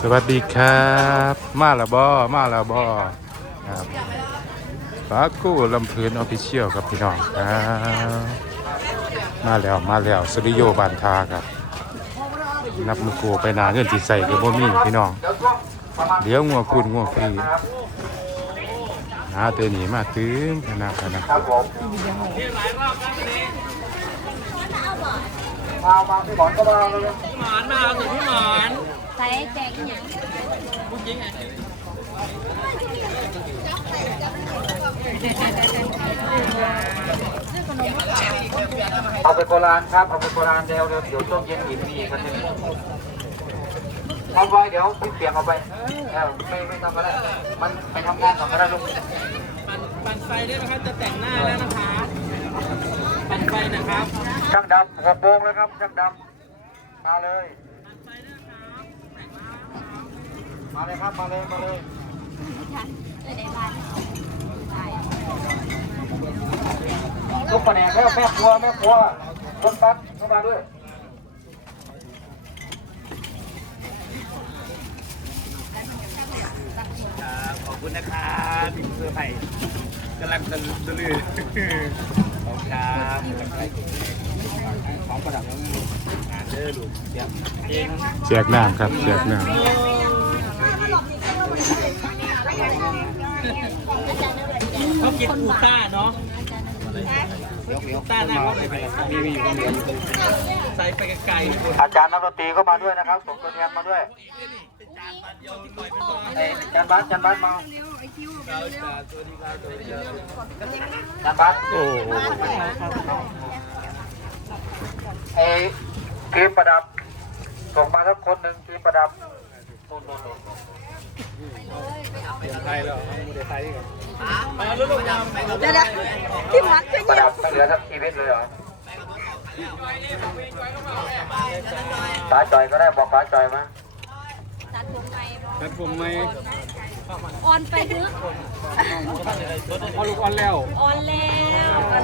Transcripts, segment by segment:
สวัสดีครับ มาล้วบ่มาล้วบ่ครับปากู้ลำพื้นออฟฟิเชียลครับพี่น้องครับมาแล้วมาแล้วสตูดิโอบานทาครับ นับมือกูไปนาเงินที่ใส่กับบ่มีพี่น้อง เดี๋ยวงัวคุณงัวฟรีหาเตหนีมาตื้มขนาดขนาดครับผมาพี่หมอนก็มาเลยพี่หมอนมาเอาสิพี่หมอน แจกอีหยังเอาไปโบราณครับ เอาไปโบราณเดี๋ยวเดี๋ยวเดี๋ยวช่วงเย็นอีกมีอีกคนหนึงเอาไว้เดี๋ยวพี่เปลี่ยนเอาไปเออไม่ไม่ทำก็ได้มันไปทำงานก่อนก็ได้ลูกปั่นไฟได้ไหมครับ จะแต่งหน้าแล้วนะคะปั่นไฟนะครับ ช่างดำหกโมงเลยครับ ช่างดำมาเลย มาเลยครับ มาเลย มาเลยเออได้บ้านตายทุกแผนกแล้วแม่ครัวแม่ครัวคนปั๊บเข้ามาด้วยขอบคุณนะครับพี่เพื่อไผ่กำลังตะลุตะลือขอบครับของประดับงานเด้อลูกเยี่ยมจริงแจกน้ำครับแจกน้ เขากินอูต้าเนาะอูต้าหน้าเขาไปมีมีอยู่คนเดียวใส่ไปไกลๆอาจารย์นักดนตรีก็มาด้วยนะครับส่งตัวแทนมาด้วยอาจารย์บัสอาจารย์บัสมาอาจารย์บัสำโอ้โหไอ้ครีมประดับส่งมาสักคนหนึ่งครีมประดับ โน่นโน่นโน่นไทยแล้วไม่ได้ไทยก่อมาลุ้นลูกยำเดี๋ยวพี่หมอนคือประดับไม่เหลือสักชีวิตเลยเหรอป๋าจอยก็ได้บอกป๋าจอยมาตัดผมไปแต่ผมไม่ออนไปดึกเอลูกอ่อนแล้วออนแล้วออ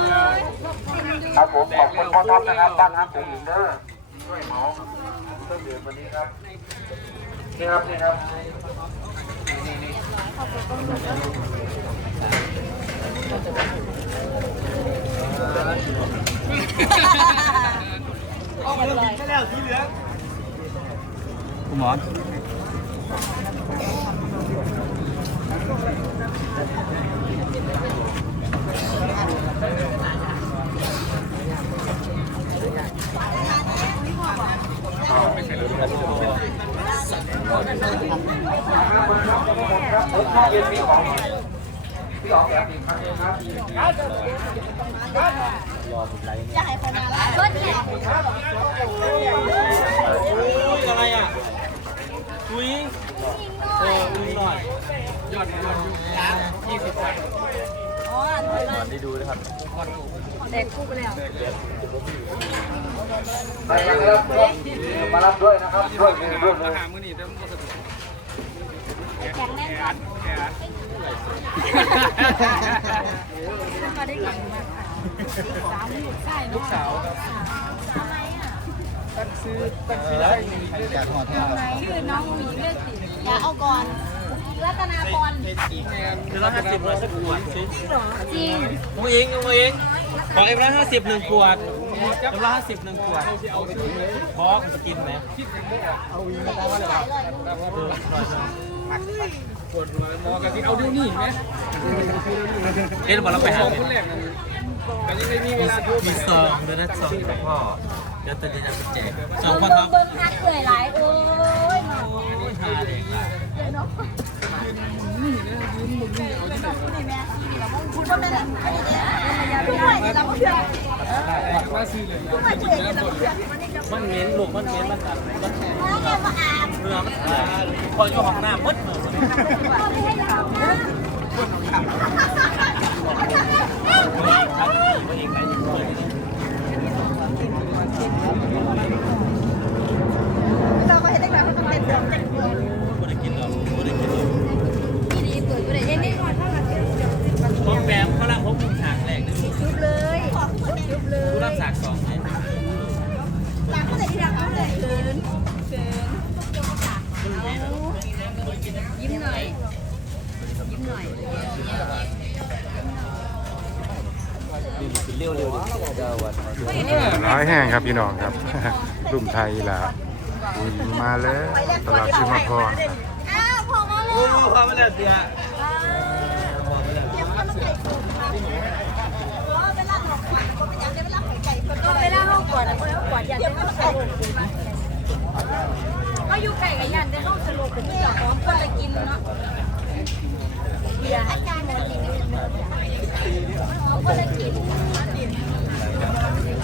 นแล้ว ครับผมขอบคุณพ่อท็อปนะครับบ้านน้ำปุ๋ยอินเด้อช่วยเหมาเครื่องดื่มวันนี้ครับ นี่ครับนี่ครับนี่นี่คุณหมอครับผมข้าวเย็นมีของพี่ออกแบบอีกครั้งหนึงครับจะให้คนอะไรเบิดเนี่ย อุ้ยอะไรอะอุ้ยเอออุ้ยหน่อยยอดยอดล้านยี่สิบใบอ๋ออันนั้นได้ดูเลยครับแดกคู่ไปแล้วไปยังรับมารับด้วยนะครับด้วยมือด้วยมือ หามือนี่เต็มหมดแข็งแน่นครับมาได้ไงสามลูกใช่ลูกสาวตั้งซื้อตั้งซื้อได้ชื่อน้องหมีเลือกสิอย่าเอาก่อนรัตนาพรคือร้อยห้าสิบร้อยสักขวดสิจริงมึงเองมึงเองขอเอ็มร้อยห้าสิบหนึ่งขวดเอ็มร้อยห้าสิบหนึ่งขวดพอจะกินไหมขว ดมอกันที่เอาเดี๋ยวนี้ไหมเอ็นบอกเราไปหาคนแรกกันยังไม่มีเวลามีซองเดือนะซองกับพ่อเดี๋ยวตอนนี้จะแจกซองเบิ่งพ่อเบิ่ท็องเบิ่งฮักเลยหลายโอ้ยหนอหาเด็กเลยเนาะคุณว่าเป็นอะไรเนี่ยอย่าไปได้เราเชื่อมาซื้อเลยคุณมาเชื่อเราเชื่อมันเหม็นลูกมันเหม็นมันตัดมันแล้วแกมาอาบเรือมันพออยู่ห้องน้ำมืดมือ เราไม่ให้เราน ร้อยแห้งครับพี่น้องครับรุ่มไทยล่ะมาแล้วตลาดชิมาพรอ้าวอาแวพอมาแล้สียก็ไลาห้องก่อนไปล่าห้องก่อนอย่าเดี๋ยวเขาใส่ก็อยู่ไก่กับยันเดี๋ยวเขาสรุปผมจะพร้อมก็ไปกินเนาะ เบียร์อาจารย์หมลยเขาก็จะกิน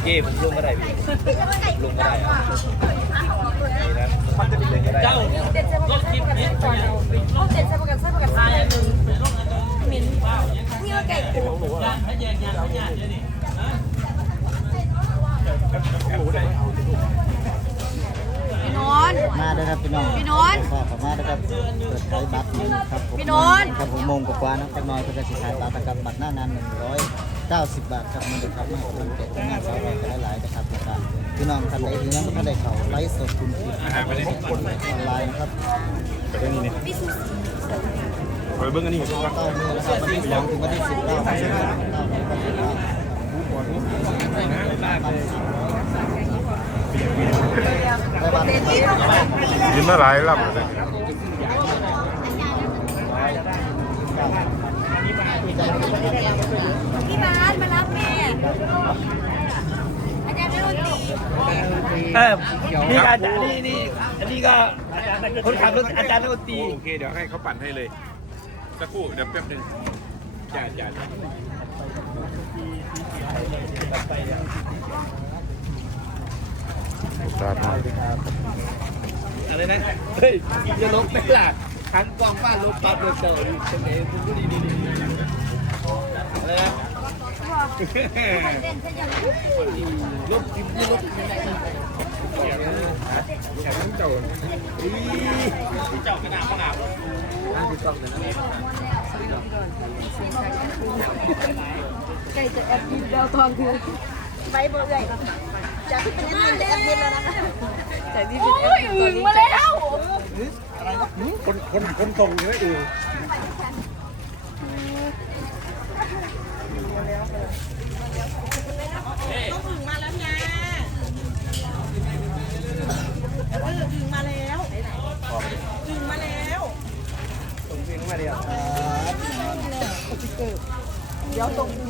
เก้ผมลงก็ได้พี่พี่จะมาไก่กินเราอะมันจะเป็นยังเจ้าเด็ดจะมากันกันก่อนเขาเด็ดจะมากันสักกันสักหนึ่งมินนี่ว่าไก่กูพี่นอน มาเด้อครับพี่น้องพี่นนท์ฝากเข้ามาเด้อครับเปิดขายบัตรนี่ครับผมพี่นนท์ ครับผมโมงกว่าๆนะจักหน่อยเพิ่นก็สิขายบัตรนะครับบัตรหน้านาน190บาทครับมันเด้อครับมาให้กำลังใจทีมงานสาวน้อยก็หลายๆนะครับแล้วก็พี่น้องท่านใดที่ยังบ่ทันได้เข้าไลฟ์สดคุณคิดนะครับไม่ได้กดออนไลน์นะครับไปเบิ้งอันนี้ก็เก้ามือนะครับวันที่2ถึงวันที่19ครับ9ในวันที่ได้บัตรนะครับ ยินมาหลายลำเลยพี่บาสมารับแม่อาจารย์ไม่รู้ตีเออนี่อาจารย์นี่นี่อันนี้ก็คนขับรถอาจารย์นักดนตีโอเคเดี๋ยวให้เขาปั่นให้เลยสักครู่เดี๋ยวแป๊บหนึงจ้าจ้า ตามาอะไรนะ เฮ้ยจะลบไหมล่ะทั้งกองบ้านลบปั๊บเลยเจอใช่ไหมคุณดูดีดีดีอะไรนะเล่นฉันยังลบกินไม่ลบกินได้เจ้าเจ้ากระดาษขนาดน่าจะต้องนะไก่จะแอบกินดาวทองคือไปเบอร์ใหญ่ จากที่เป็นแอดมินจะแอดมินแล้วนะคะแต่ที่เป็นแอดมินตอนนี้มาแล้วคนคนคนส่งเยอะอยู่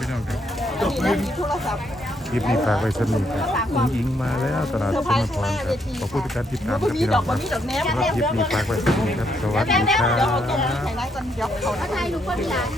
พี่น้องครับคลิปนี้ฝากไว้สนุกครับอิงอิงมาแล้วตลาดสมาพรครับขอบคุณทุกการติดตามครับพี่น้องครับสำหรับคลิปนี้ฝากไว้สนุกครับสวัสดีครับถ่ายรูคนหลัง